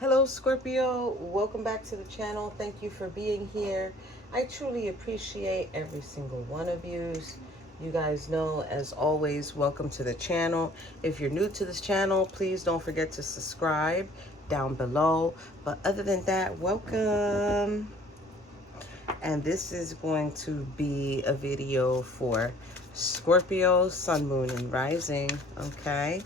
Hello Scorpio, welcome back to the channel. Thank you for being here. I truly appreciate every single one of you. You guys know, as always, welcome to the channel. If you're new to this channel, please don't forget to subscribe down below. But other than that, welcome. And this is going to be a video for Scorpio, Sun, Moon, and Rising. Okay.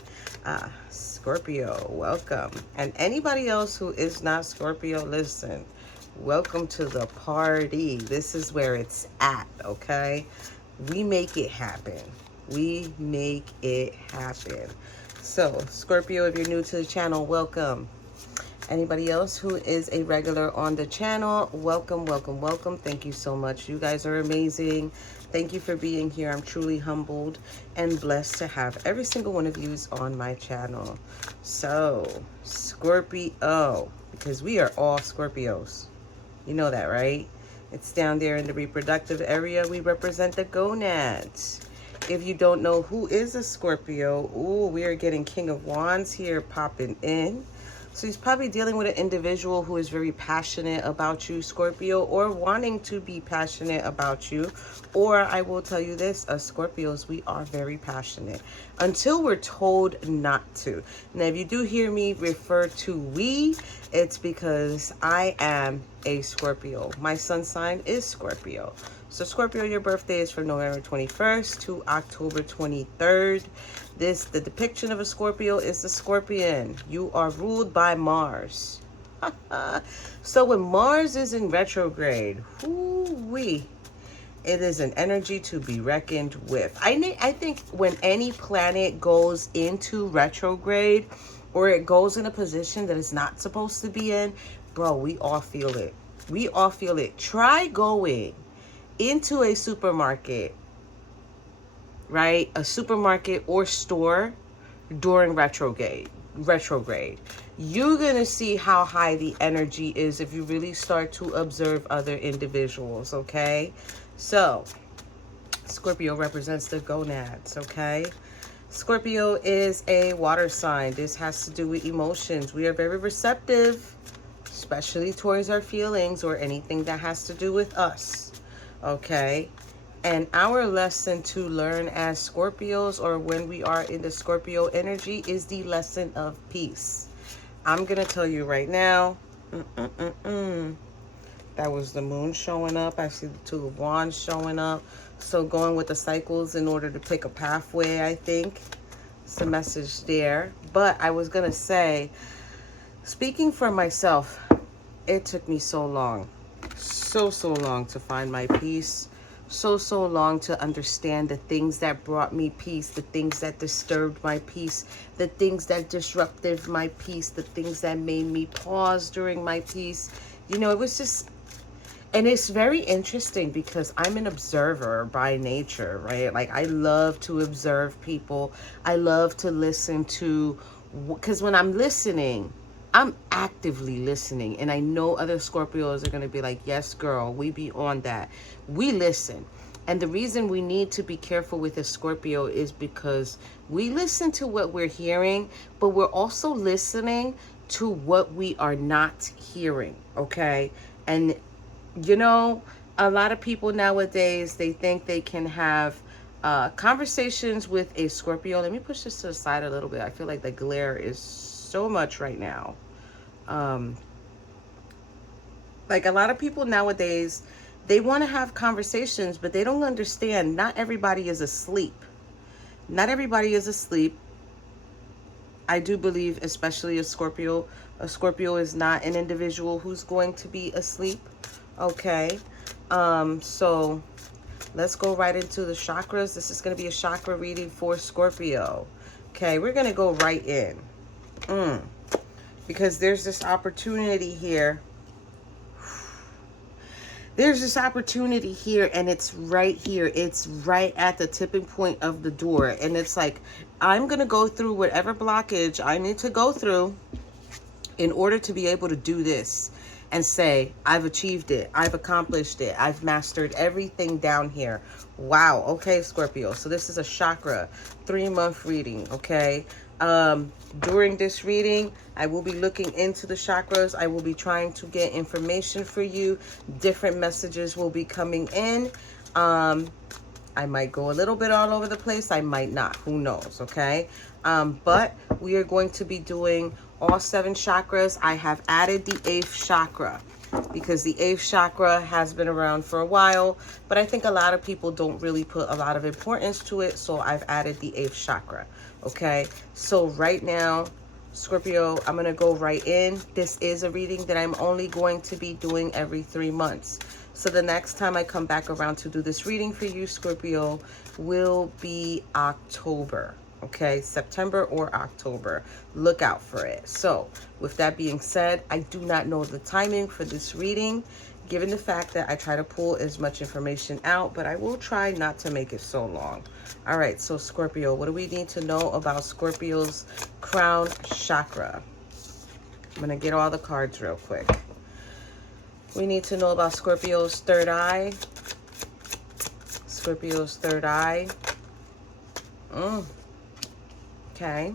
Scorpio, welcome. And anybody else who is not Scorpio, listen, welcome to the party. This is where it's at, okay? We make it happen. We make it happen. So, Scorpio, if you're new to the channel, welcome. Anybody else who is a regular on the channel, welcome, welcome, welcome. Thank you so much. You guys are amazing. Thank you for being here. I'm truly humbled and blessed to have every single one of you on my channel. So, Scorpio, because we are all Scorpios. You know that, right? It's down there in the reproductive area. We represent the gonads. If you don't know who is a Scorpio, ooh, we are getting King of Wands here popping in. So he's probably dealing with an individual who is very passionate about you, Scorpio, or wanting to be passionate about you. Or I will tell you this, as Scorpios, we are very passionate until we're told not to. Now, if you do hear me refer to we, it's because I am a Scorpio. My sun sign is Scorpio. So Scorpio, your birthday is from November 21st to October 23rd. The depiction of a Scorpio is the scorpion. You are ruled by Mars. So when Mars is in retrograde, whoo-wee, it is an energy to be reckoned with. I think when any planet goes into retrograde or it goes in a position that it's not supposed to be in, bro, we all feel it. We all feel it. Try going into a supermarket, right? A supermarket or store during retrograde. You're going to see how high the energy is if you really start to observe other individuals, okay? So, Scorpio represents the gonads, okay? Scorpio is a water sign. This has to do with emotions. We are very receptive, especially towards our feelings or anything that has to do with us, okay? And our lesson to learn as Scorpios, or when we are in the Scorpio energy, is the lesson of peace. I'm going to tell you right now, that was the moon showing up. I see the Two of Wands showing up. So going with the cycles in order to pick a pathway, I think. It's a message there. But I was going to say, speaking for myself, it took me so long, so long to find my peace. So long to understand the things that brought me peace, the things that disturbed my peace, the things that disrupted my peace, the things that made me pause during my peace. You know, it was just, and it's very interesting because I'm an observer by nature, right? Like, I love to observe people. I love to listen to, because when I'm listening, I'm actively listening. And I know other Scorpios are going to be like, yes, girl, we be on that. We listen. And the reason we need to be careful with a Scorpio is because we listen to what we're hearing, but we're also listening to what we are not hearing, okay? And, you know, a lot of people nowadays, they think they can have conversations with a Scorpio. Let me push this to the side a little bit. I feel like the glare is so much right now. Like, a lot of people nowadays, they want to have conversations, but they don't understand not everybody is asleep. Not everybody is asleep. I do believe, especially a Scorpio is not an individual who's going to be asleep, okay? So let's go right into the chakras. This is going to be a chakra reading for Scorpio. Okay, we're going to go right in. Because there's this opportunity here. There's this opportunity here, and it's right here. It's right at the tipping point of the door. And it's like, I'm going to go through whatever blockage I need to go through in order to be able to do this and say, I've achieved it. I've accomplished it. I've mastered everything down here. Wow. Okay, Scorpio. So this is a chakra 3-month reading, okay? During this reading, I will be looking into the chakras. I will be trying to get information for you. Different messages will be coming in. I might go a little bit all over the place. I might not. Who knows, okay? But we are going to be doing all 7 chakras. I have added the 8th chakra because the 8th chakra has been around for a while, but I think a lot of people don't really put a lot of importance to it, so I've added the 8th chakra, okay? So right now, Scorpio, I'm going to go right in. This is a reading that I'm only going to be doing every 3 months. So the next time I come back around to do this reading for you, Scorpio, will be October. Okay, September or October. Look out for it. So with that being said, I do not know the timing for this reading, given the fact that I try to pull as much information out, but I will try not to make it so long. All right, so Scorpio, what do we need to know about Scorpio's crown chakra? I'm going to get all the cards real quick. We need to know about Scorpio's third eye. Scorpio's third eye. Okay.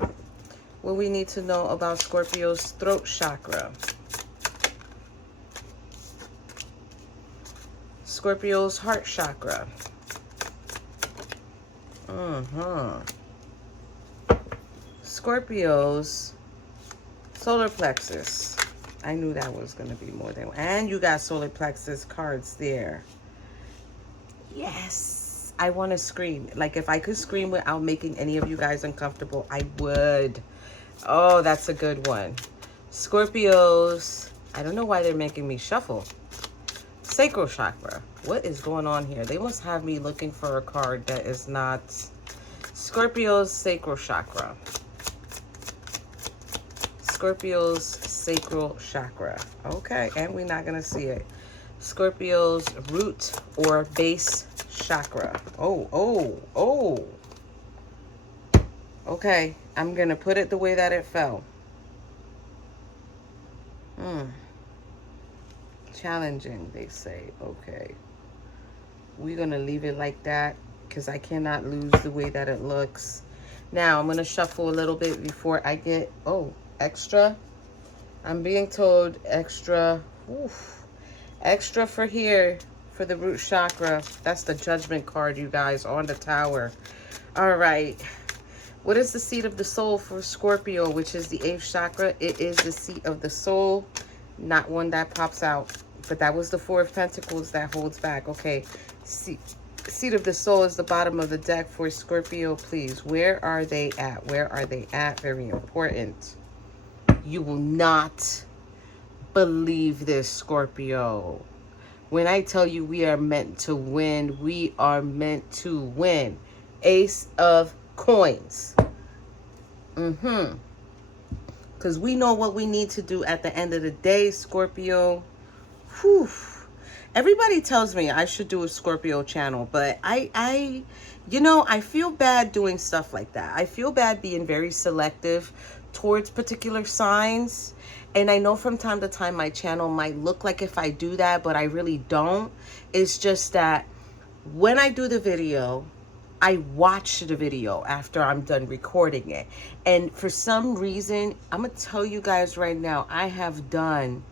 What we need to know about Scorpio's throat chakra. Scorpio's heart chakra. Scorpio's solar plexus. I knew that was going to be more than one. And you got solar plexus cards there. Yes. I want to scream. Like, if I could scream without making any of you guys uncomfortable, I would. Oh, that's a good one. Scorpios. I don't know why they're making me shuffle. Sacral chakra. What is going on here? They must have me looking for a card that is not Scorpio's sacral chakra. Scorpio's sacral chakra. Okay, and we're not gonna see it. Scorpio's root or base chakra. Oh. Okay, I'm gonna put it the way that it fell. Challenging, they say. Okay, we're gonna leave it like that because I cannot lose the way that it looks. Now I'm gonna shuffle a little bit before I get extra. I'm being told extra. Extra for here for the root chakra. That's the judgment card, you guys, on the tower. All right, what is the seat of the soul for Scorpio, which is the 8th chakra? It is the seat of the soul, not one that pops out, but that was the 4 of Pentacles that holds back. Okay, seat of the soul is the bottom of the deck for Scorpio. Please, where are they at? Where are they at? Very important. You will not believe this, Scorpio. When I tell you we are meant to win, we are meant to win. Ace of coins. Because we know what we need to do at the end of the day, Scorpio. Whew. Everybody tells me I should do a Scorpio channel, but I feel bad doing stuff like that. I feel bad being very selective towards particular signs. And I know from time to time my channel might look like if I do that, but I really don't. It's just that when I do the video, I watch the video after I'm done recording it. And for some reason, I'm going to tell you guys right now, I have done,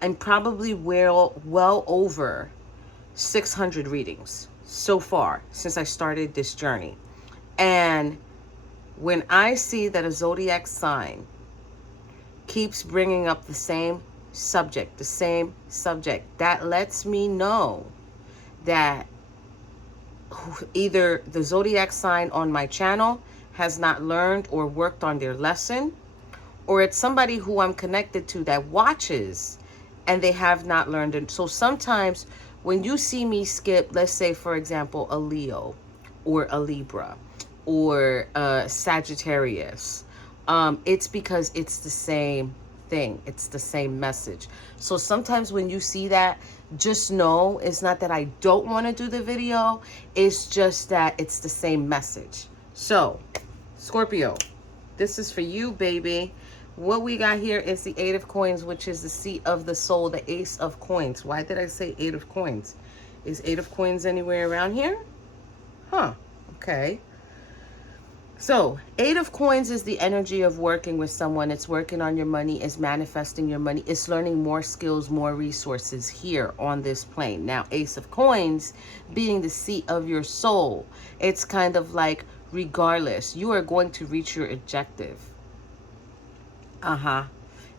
and probably well over 600 readings so far since I started this journey. And when I see that a zodiac sign keeps bringing up the same subject, that lets me know that either the zodiac sign on my channel has not learned or worked on their lesson, or it's somebody who I'm connected to that watches and they have not learned it. So sometimes when you see me skip, let's say, for example, a Leo or a Libra or Sagittarius, it's because it's the same thing. It's the same message. So sometimes when you see that, just know it's not that I don't want to do the video. It's just that it's the same message. So, Scorpio, this is for you, baby. What we got here is the 8 of coins, which is the seat of the soul, the Ace of coins. Why did I say 8 of coins? Is 8 of coins anywhere around here? Huh. Okay. So, Eight of Coins is the energy of working with someone. It's working on your money, it's manifesting your money, it's learning more skills, more resources here on this plane. Now, Ace of Coins being the seat of your soul, it's kind of like, regardless, you are going to reach your objective.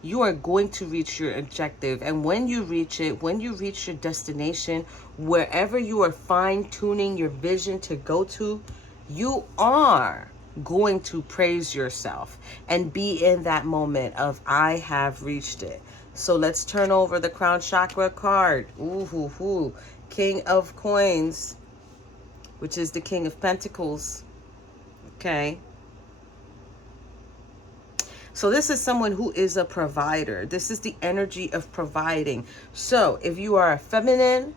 You are going to reach your objective. And when you reach it, when you reach your destination, wherever you are fine-tuning your vision to go to, you are going to praise yourself and be in that moment of, I have reached it. So let's turn over the crown chakra card. Ooh, King of Coins, which is the King of Pentacles. Okay. So this is someone who is a provider. This is the energy of providing. So if you are a feminine,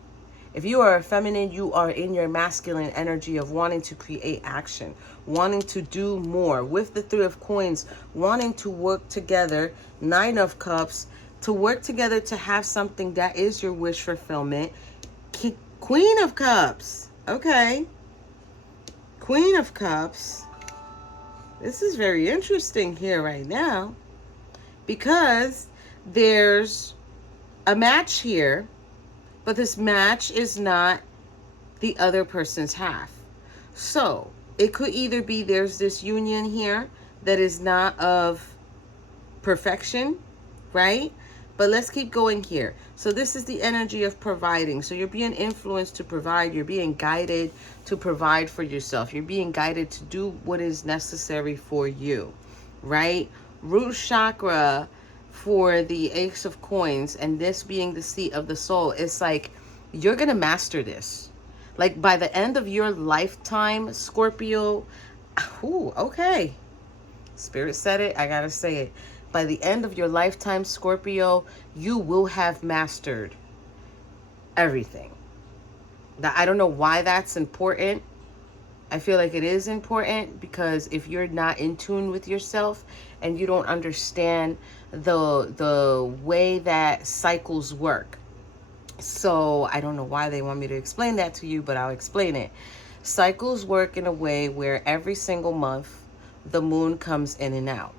you are in your masculine energy of wanting to create action, wanting to do more. With the Three of Coins, wanting to work together. Nine of Cups, to work together to have something that is your wish fulfillment. Queen of Cups. Okay. Queen of Cups. This is very interesting here right now, because there's a match here, but this match is not the other person's half. So it could either be there's this union here that is not of perfection, right? But let's keep going here. So this is the energy of providing. So you're being influenced to provide. You're being guided to provide for yourself. You're being guided to do what is necessary for you, right? Root chakra for the Ace of Coins, and this being the seat of the soul, it's like you're going to master this. Like by the end of your lifetime, Scorpio, okay. Spirit said it, I got to say it. By the end of your lifetime, Scorpio, you will have mastered everything. I don't know why that's important. I feel like it is important, because if you're not in tune with yourself and you don't understand the way that cycles work. So I don't know why they want me to explain that to you, but I'll explain it. Cycles work in a way where every single month the moon comes in and out.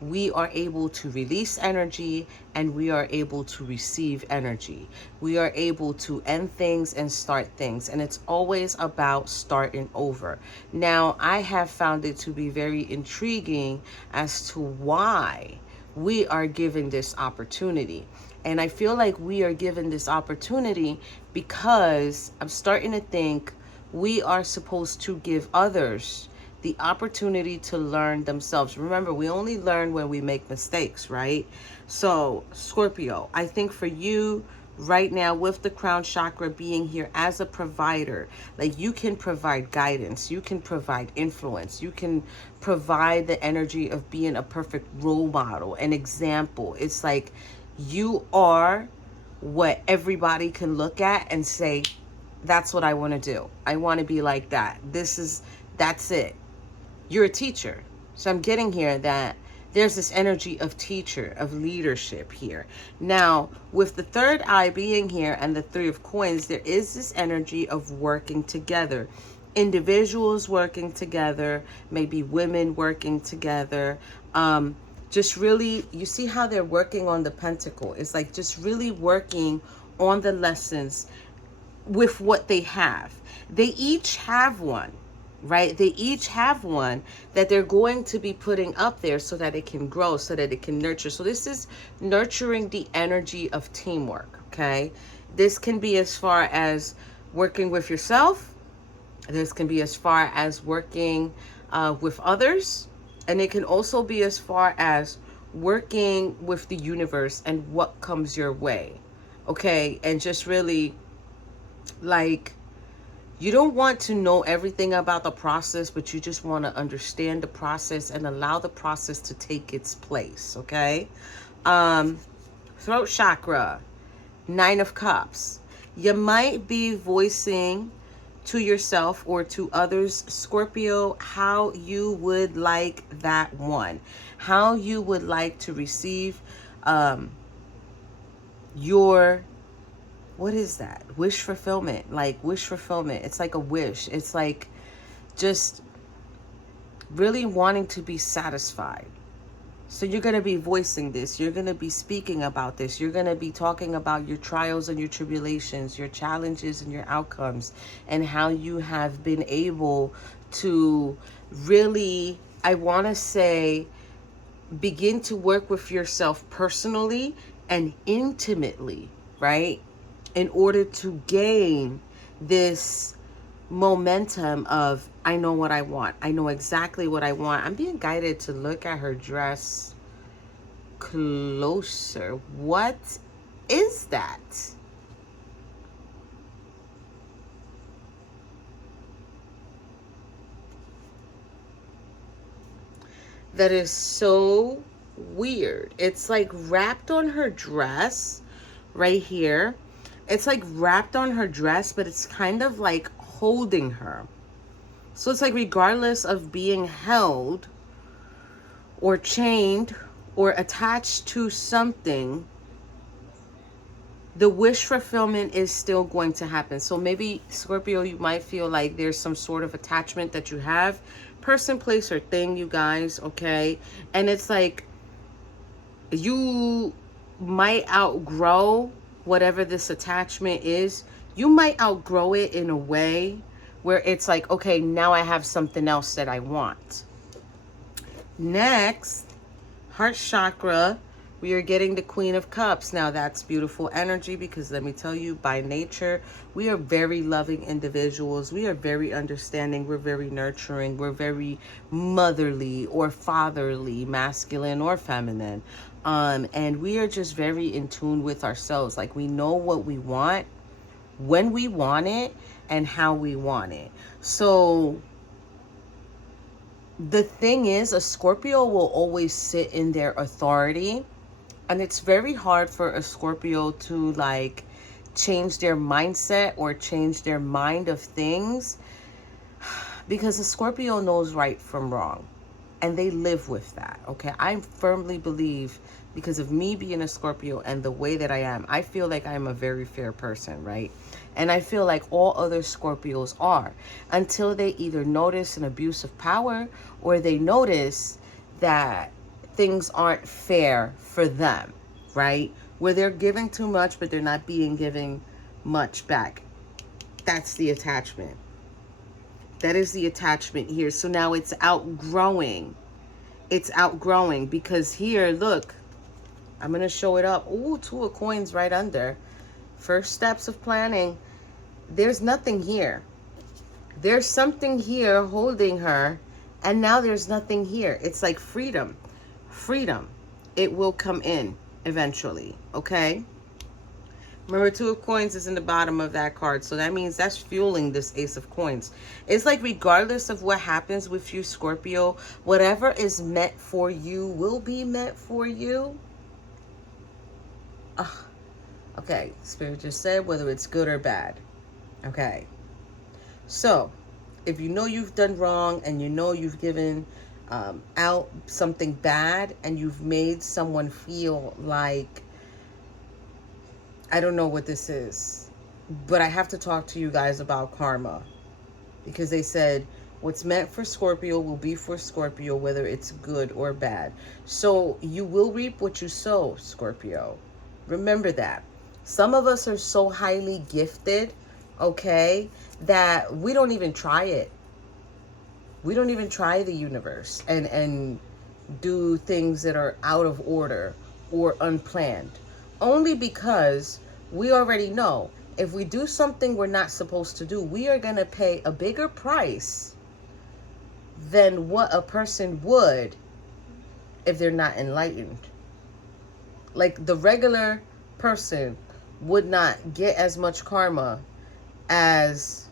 We are able to release energy and we are able to receive energy. We are able to end things and start things. And it's always about starting over. Now, I have found it to be very intriguing as to why we are given this opportunity. And I feel like we are given this opportunity because I'm starting to think we are supposed to give others the opportunity to learn themselves. Remember, we only learn when we make mistakes, right? So, Scorpio, I think for you right now, with the crown chakra being here as a provider, like you can provide guidance, you can provide influence, you can provide the energy of being a perfect role model, an example. It's like you are what everybody can look at and say, that's what I want to do. I want to be like that. That's it. You're a teacher. So I'm getting here that there's this energy of teacher, of leadership here. Now, with the third eye being here and the Three of Coins, there is this energy of working together. Individuals working together, maybe women working together. Just really, you see how they're working on the pentacle. It's like just really working on the lessons with what they have. They each have one. Right? They each have one that they're going to be putting up there so that it can grow, so that it can nurture. So this is nurturing the energy of teamwork, okay? This can be as far as working with yourself. This can be as far as working with others. And it can also be as far as working with the universe and what comes your way, okay? And just really, like, you don't want to know everything about the process, but you just want to understand the process and allow the process to take its place, okay? Throat chakra, Nine of Cups. You might be voicing to yourself or to others, Scorpio, how you would like that one. How you would like to receive your... what is that? Wish fulfillment. Like wish fulfillment. It's like a wish. It's like just really wanting to be satisfied. So you're going to be voicing this. You're going to be speaking about this. You're going to be talking about your trials and your tribulations, your challenges and your outcomes, and how you have been able to really, I want to say, begin to work with yourself personally and intimately, right? In order to gain this momentum of, I know what I want. I know exactly what I want. I'm being guided to look at her dress closer. What is that? That is so weird. It's like wrapped on her dress right here. It's like wrapped on her dress, but it's kind of like holding her. So it's like regardless of being held or chained or attached to something, the wish fulfillment is still going to happen. So maybe, Scorpio, you might feel like there's some sort of attachment that you have, person, place, or thing, you guys, okay? And it's like you might outgrow whatever this attachment is. You might outgrow it in a way where it's like, okay, now I have something else that I want. Next, heart chakra, we are getting the Queen of Cups. Now that's beautiful energy, because let me tell you, by nature, we are very loving individuals. We are very understanding. We're very nurturing. We're very motherly or fatherly, masculine or feminine. And we are just very in tune with ourselves. Like, we know what we want, when we want it, and how we want it. So the thing is, a Scorpio will always sit in their authority. And it's very hard for a Scorpio to like change their mindset or change their mind of things, because a Scorpio knows right from wrong and they live with that. Okay. I firmly believe, because of me being a Scorpio and the way that I am, I feel like I'm a very fair person, right? And I feel like all other Scorpios are, until they either notice an abuse of power or they notice that things aren't fair for them, right? Where they're giving too much, but they're not being given much back. That's the attachment. That is the attachment here. So now it's outgrowing. It's outgrowing, because here, look, I'm going to show it up. Ooh, 2 of coins right under. First steps of planning. There's nothing here. There's something here holding her, and now there's nothing here. It's like freedom. Freedom. It will come in eventually, okay? Remember, 2 of coins is in the bottom of that card, so that means that's fueling this Ace of Coins. It's like, regardless of what happens with you, Scorpio, whatever is meant for you will be meant for you. Okay, Spirit just said whether it's good or bad. Okay. So, if you know you've done wrong and you know you've given out something bad and you've made someone feel like, I don't know what this is, but I have to talk to you guys about karma, because they said what's meant for Scorpio will be for Scorpio, whether it's good or bad. So you will reap what you sow, Scorpio. Remember that. Some of us are so highly gifted, okay, that we don't even try it. We don't even try the universe and do things that are out of order or unplanned. Only because we already know if we do something we're not supposed to do, we are going to pay a bigger price than what a person would if they're not enlightened. Like, the regular person would not get as much karma as,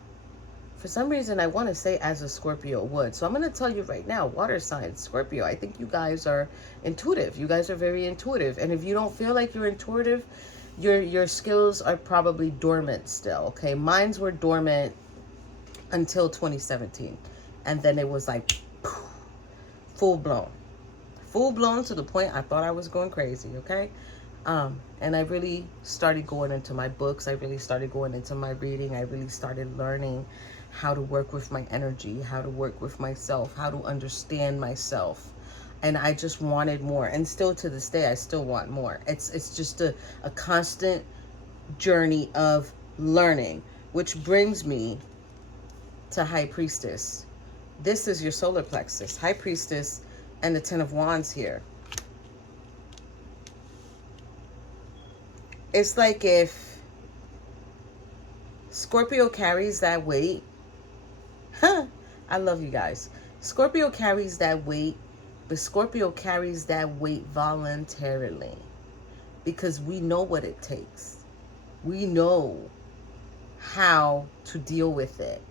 for some reason, I want to say as a Scorpio would. So I'm going to tell you right now, water sign, Scorpio, I think you guys are intuitive. You guys are very intuitive. And if you don't feel like you're intuitive, your skills are probably dormant still, okay? Mines were dormant until 2017. And then it was like, poof, full blown. Full blown to the point I thought I was going crazy, okay? And I really started going into my books. I really started going into my reading. I really started learning how to work with my energy, how to work with myself, how to understand myself. And I just wanted more. And still to this day, I still want more. It's just a constant journey of learning, which brings me to High Priestess. This is your solar plexus, High Priestess, and the Ten of Wands here. It's like if Scorpio carries that weight. I love you guys. Scorpio carries that weight, but Scorpio carries that weight voluntarily because we know what it takes. We know how to deal with it.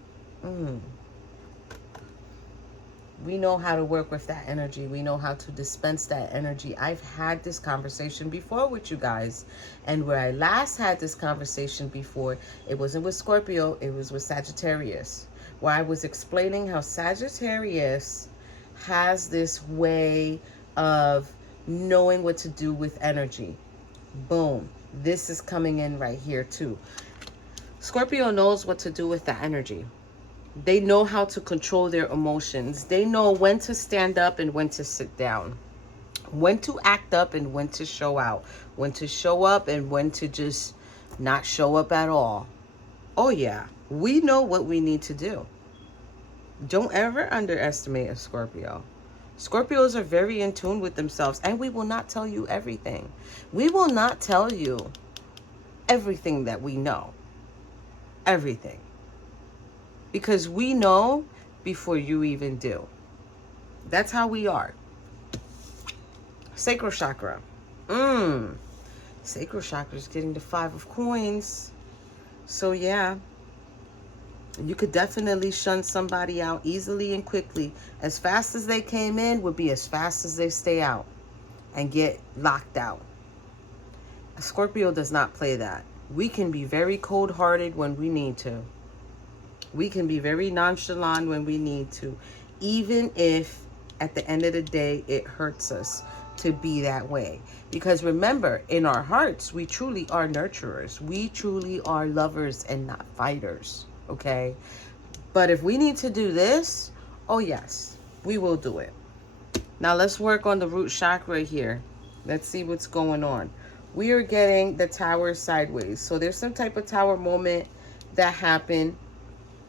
We know how to work with that energy. We know how to dispense that energy. I've had this conversation before with you guys. And where I last had this conversation before, it wasn't with Scorpio, it was with Sagittarius. Where I was explaining how Sagittarius has this way of knowing what to do with energy. Boom. This is coming in right here too. Scorpio knows what to do with that energy. They know how to control their emotions. They know when to stand up and when to sit down. When to act up and when to show out. When to show up and when to just not show up at all. Oh yeah, we know what we need to do. Don't ever underestimate a Scorpio. Scorpios are very in tune with themselves, and we will not tell you everything. We will not tell you everything that we know. Everything. Because we know before you even do. That's how we are. Sacral chakra. Sacral chakra is getting the 5 of coins. So yeah. You could definitely shun somebody out easily and quickly. As fast as they came in would be as fast as they stay out and get locked out. A Scorpio does not play that. We can be very cold-hearted when we need to. We can be very nonchalant when we need to, even if at the end of the day it hurts us to be that way. Because remember, in our hearts, we truly are nurturers. We truly are lovers and not fighters, okay? But if we need to do this, oh yes, we will do it. Now let's work on the root chakra here. Let's see what's going on. We are getting the Tower sideways. So there's some type of Tower moment that happened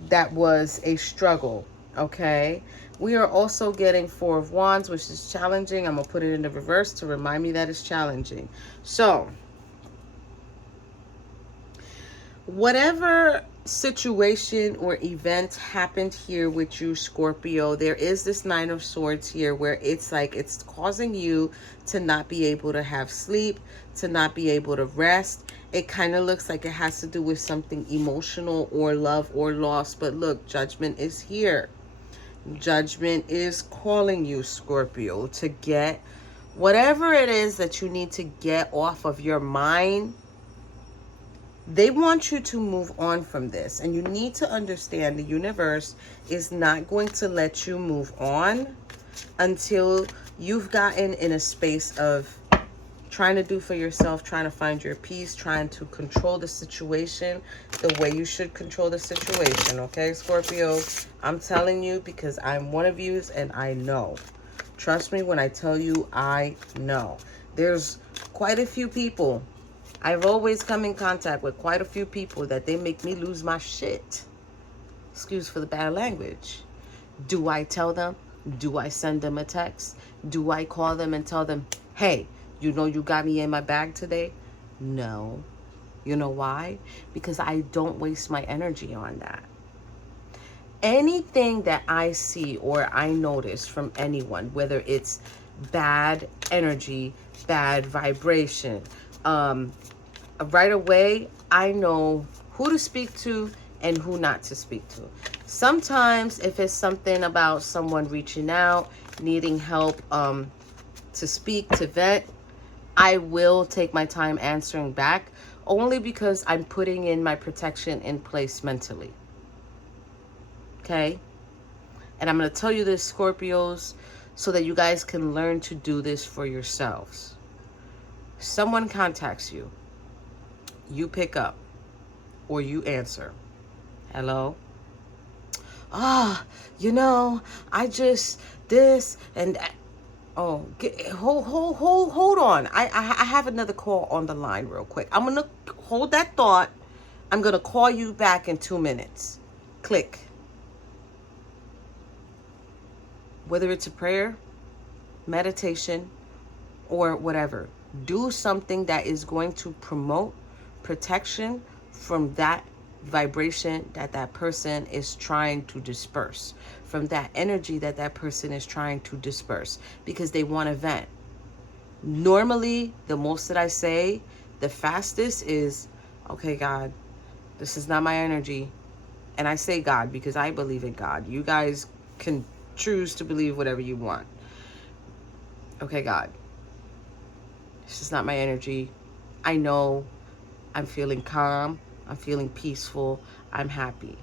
that was a struggle, okay? We are also getting 4 of Wands, which is challenging. I'm going to put it in the reverse to remind me that it's challenging. So, whatever situation or event happened here with you, Scorpio, there is this 9 of Swords here where it's like it's causing you to not be able to have sleep, to not be able to rest. It kind of looks like it has to do with something emotional or love or loss. But look, judgment is here. Judgment is calling you, Scorpio, to get whatever it is that you need to get off of your mind. They want you to move on from this. And you need to understand the universe is not going to let you move on until you've gotten in a space of trying to do for yourself, trying to find your peace, trying to control the situation the way you should control the situation, okay, Scorpio? I'm telling you because I'm one of yous and I know. Trust me when I tell you I know. There's quite a few people. I've always come in contact with quite a few people that they make me lose my shit. Excuse for the bad language. Do I tell them? Do I send them a text? Do I call them and tell them, hey, you know you got me in my bag today? No. You know why? Because I don't waste my energy on that. Anything that I see or I notice from anyone, whether it's bad energy, bad vibration, right away, I know who to speak to and who not to speak to. Sometimes if it's something about someone reaching out, needing help to speak, to vent, I will take my time answering back only because I'm putting in my protection in place mentally. Okay? And I'm going to tell you this, Scorpios, so that you guys can learn to do this for yourselves. Someone contacts you. You pick up or you answer. Hello? you know, I just this and that. Oh, hold on. I have another call on the line real quick. I'm going to hold that thought. I'm going to call you back in 2 minutes. Click. Whether it's a prayer, meditation, or whatever, do something that is going to promote protection from that vibration that that person is trying to disperse, from that energy that that person is trying to disperse, because they want to vent. Normally, the most that I say, the fastest is, okay, God, this is not my energy. And I say God because I believe in God. You guys can choose to believe whatever you want. Okay, God, this is not my energy. I know I'm feeling calm. I'm feeling peaceful. I'm happy.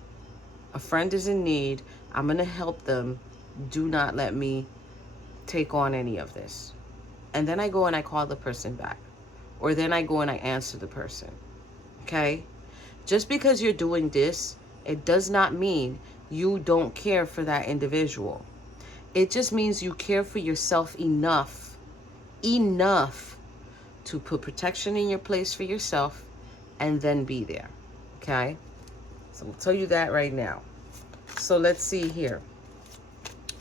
A friend is in need. I'm going to help them. Do not let me take on any of this. And then I go and I call the person back. Or then I go and I answer the person. Okay? Just because you're doing this, it does not mean you don't care for that individual. It just means you care for yourself enough to put protection in your place for yourself and then be there. Okay? So I'll tell you that right now. So let's see here.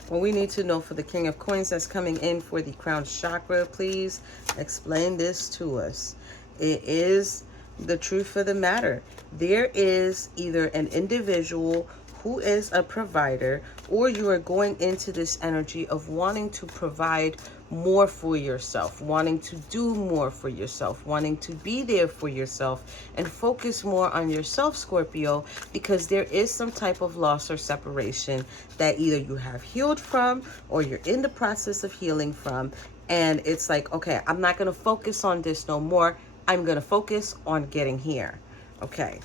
What we need to know for the King of Coins that's coming in for the crown chakra, please explain this to us. It is the truth of the matter. There is either an individual who is a provider, or you are going into this energy of wanting to provide more for yourself, wanting to do more for yourself, wanting to be there for yourself and focus more on yourself, Scorpio, because there is some type of loss or separation that either you have healed from or you're in the process of healing from. And it's like, okay, I'm not going to focus on this no more. I'm going to focus on getting here. Okay.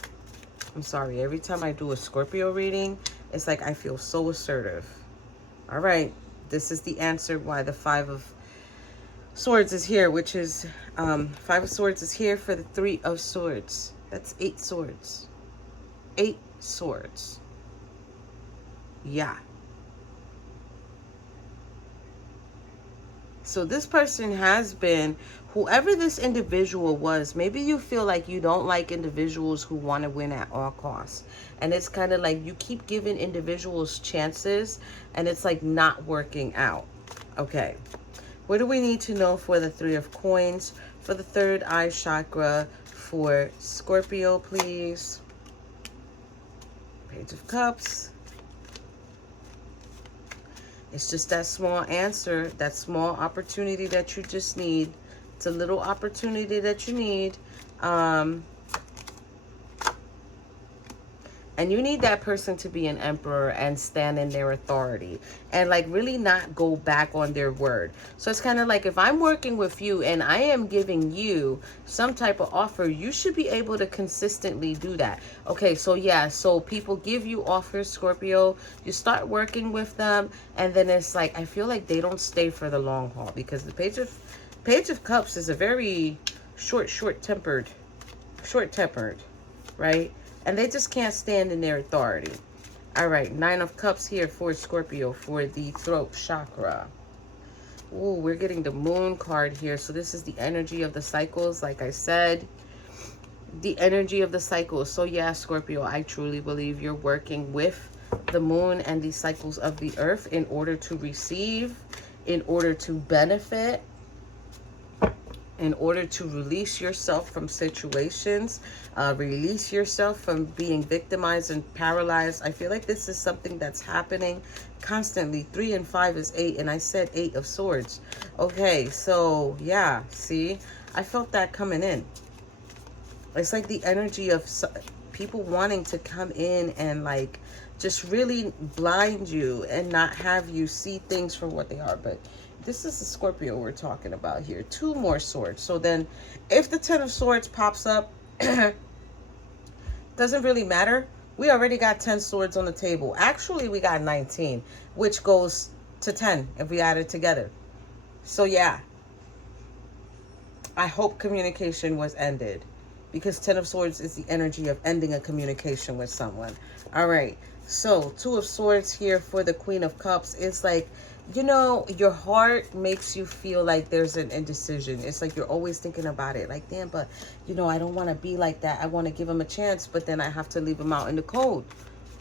I'm sorry. Every time I do a Scorpio reading, it's like I feel so assertive. All right. This is the answer why the Five of Swords is here, which is Five of Swords is here for the Three of Swords. That's 8 swords. 8 swords. Yeah. So this person has been, whoever this individual was, maybe you feel like you don't like individuals who want to win at all costs. And it's kind of like you keep giving individuals chances and it's like not working out. Okay. What do we need to know for the Three of Coins, for the third eye chakra, for Scorpio, please? Page of Cups. It's just that small answer, that small opportunity that you just need. It's a little opportunity that you need. And you need that person to be an emperor and stand in their authority and like really not go back on their word. So it's kind of like if I'm working with you and I am giving you some type of offer, you should be able to consistently do that. Okay, so yeah, so people give you offers, Scorpio, you start working with them, and then it's like I feel like they don't stay for the long haul because the Page of Cups is a very short-tempered, right? And they just can't stand in their authority. All right, 9 of Cups here for Scorpio for the throat chakra. Ooh, we're getting the Moon card here. So this is the energy of the cycles, like I said. The energy of the cycles. So yeah, Scorpio, I truly believe you're working with the Moon and the cycles of the earth in order to receive, in order to benefit, in order to release yourself from situations, release yourself from being victimized and paralyzed. I feel like this is something that's happening constantly. 3 and 5 is 8, and I said 8 of Swords. Okay, so yeah, see, I felt that coming in. It's like the energy of people wanting to come in and like just really blind you and not have you see things for what they are. But this is the Scorpio we're talking about here. 2 more swords. So then if the 10 of Swords pops up, doesn't really matter. We already got 10 swords on the table. Actually, we got 19, which goes to 10 if we add it together. So yeah, I hope communication was ended. because 10 of Swords is the energy of ending a communication with someone. All right. So 2 of Swords here for the Queen of Cups. It's like, you know, your heart makes you feel like there's an indecision. It's like you're always thinking about it. Like, damn, but, you know, I don't want to be like that. I want to give him a chance, but then I have to leave him out in the cold.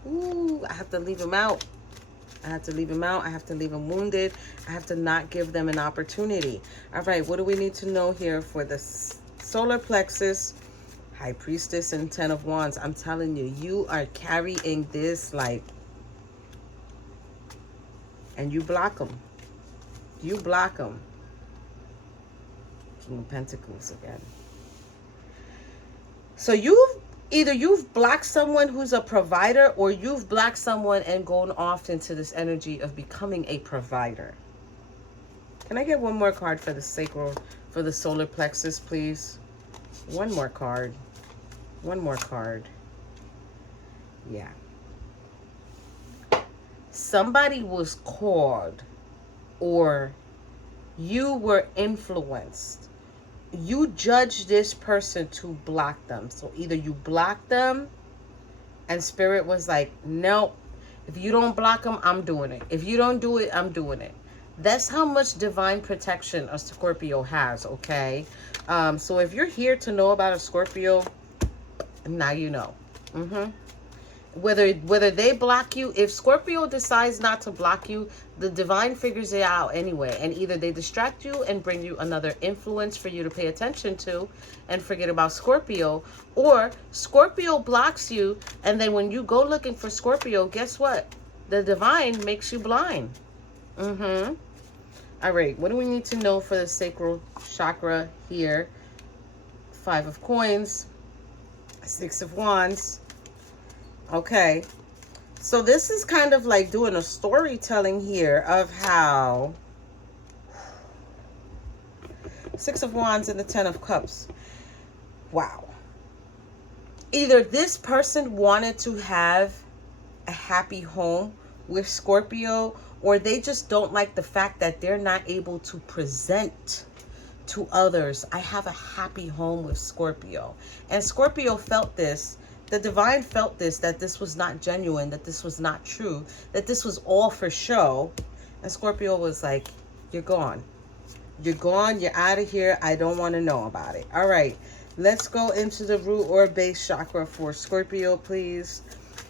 Ooh, I have to leave him out. I have to leave him out. I have to leave him wounded. I have to not give them an opportunity. All right, what do we need to know here for the solar plexus, High Priestess, and 10 of Wands? I'm telling you, you are carrying this like, and you block them. You block them. King of Pentacles again. So either you've blocked someone who's a provider, or you've blocked someone and gone off into this energy of becoming a provider. Can I get one more card for the sacral, for the solar plexus, please? One more card. One more card. Yeah. Somebody was called, or you were influenced. You judge this person to block them. So either you block them and Spirit was like, nope, if you don't block them, I'm doing it. If you don't do it, I'm doing it. That's how much divine protection a Scorpio has, okay? So if you're here to know about a Scorpio, now you know. Whether they block you, if Scorpio decides not to block you, the divine figures it out anyway. And either they distract you and bring you another influence for you to pay attention to and forget about Scorpio, or Scorpio blocks you, and then when you go looking for Scorpio, guess what? The divine makes you blind. All right, what do we need to know for the sacral chakra here? 5 of Coins, 6 of Wands. Okay, so this is kind of like doing a storytelling here of how 6 of Wands and the 10 of Cups. Wow. Either this person wanted to have a happy home with Scorpio, or they just don't like the fact that they're not able to present to others, I have a happy home with Scorpio. And Scorpio felt this. The divine felt this, that this was not genuine, that this was not true, that this was all for show. And Scorpio was like, you're gone. You're gone. You're out of here. I don't want to know about it. All right. Let's go into the root or base chakra for Scorpio, please.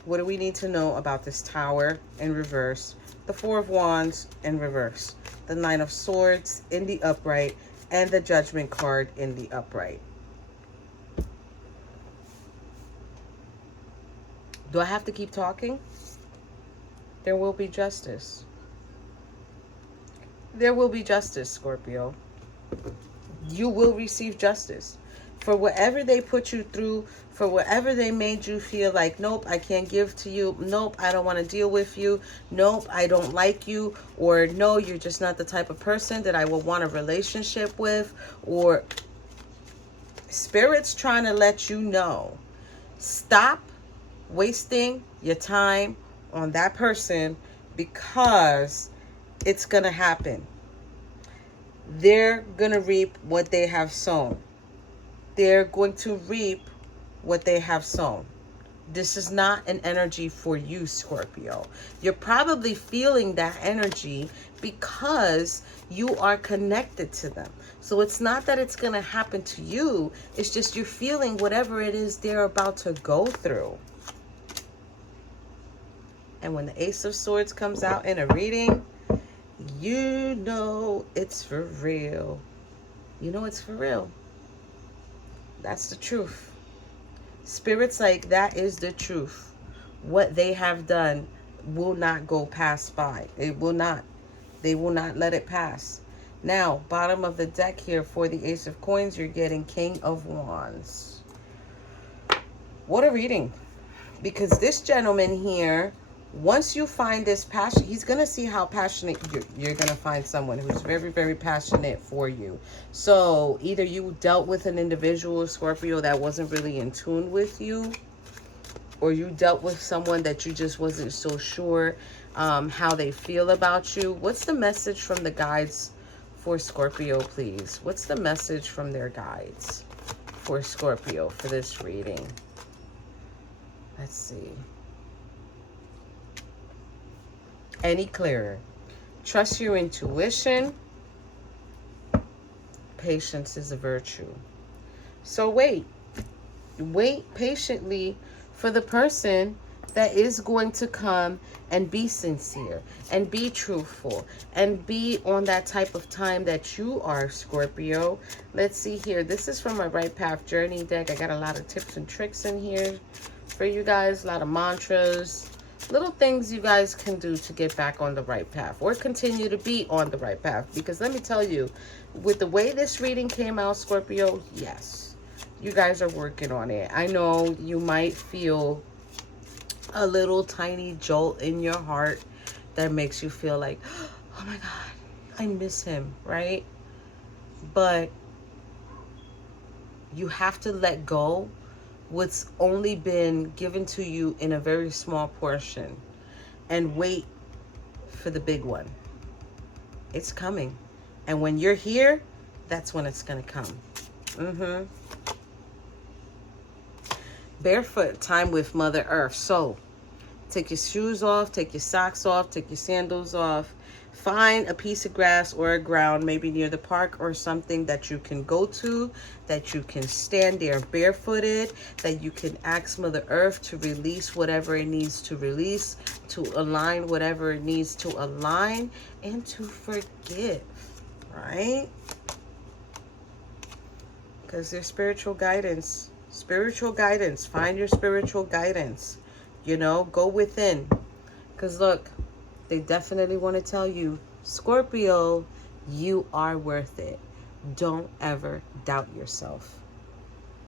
What do we need to know about this Tower in reverse? The 4 of Wands in reverse. The 9 of Swords in the upright. And the Judgment card in the upright. Do I have to keep talking? There will be justice. There will be justice, Scorpio. You will receive justice. For whatever they put you through, for whatever they made you feel like, nope, I can't give to you. Nope, I don't want to deal with you. Nope, I don't like you. Or no, you're just not the type of person that I will want a relationship with. Or Spirit's trying to let you know, stop wasting your time on that person, because it's going to happen. They're going to reap what they have sown. They're going to reap what they have sown. This is not an energy for you, Scorpio. You're probably feeling that energy because you are connected to them. So it's not that it's going to happen to you. It's just you're feeling whatever it is they're about to go through. And when the Ace of Swords comes out in a reading, you know it's for real. You know it's for real. That's the truth. Spirit's like, that is the truth. What they have done will not go past by. It will not. They will not let it pass. Now, bottom of the deck here for the Ace of Coins, you're getting King of Wands. What a reading. Because this gentleman here, once you find this passion, he's going to see how passionate you're going to find someone who's very, very passionate for you. So either you dealt with an individual, Scorpio, that wasn't really in tune with you, or you dealt with someone that you just wasn't so sure how they feel about you. What's the message from the guides for Scorpio, please? What's the message from their guides? for Scorpio for this reading? Let's see. Any clearer? Trust your intuition. Patience is a virtue. So wait patiently for the person that is going to come and be sincere and be truthful and be on that type of time that you are, Scorpio. Let's see here. This is from my Right Path Journey deck. I got a lot of tips and tricks in here for you guys, a lot of mantras, little things you guys can do to get back on the right path or continue to be on the right path. Because let me tell you, with the way this reading came out, Scorpio, yes, you guys are working on it. I know you might feel a little tiny jolt in your heart that makes you feel like, oh my God, I miss him, right? But you have to let go what's only been given to you in a very small portion and wait for the big one. It's coming. And when you're here, that's when it's going to come. Barefoot, time with Mother Earth. So take your shoes off, take your socks off, take your sandals off. Find a piece of grass or a ground, maybe near the park or something that you can go to, that you can stand there barefooted, that you can ask Mother Earth to release whatever it needs to release, to align whatever it needs to align, and to forgive, right? Because there's spiritual guidance. Spiritual guidance. Find your spiritual guidance. You know, go within. Because look, they definitely want to tell you, Scorpio, you are worth it. Don't ever doubt yourself.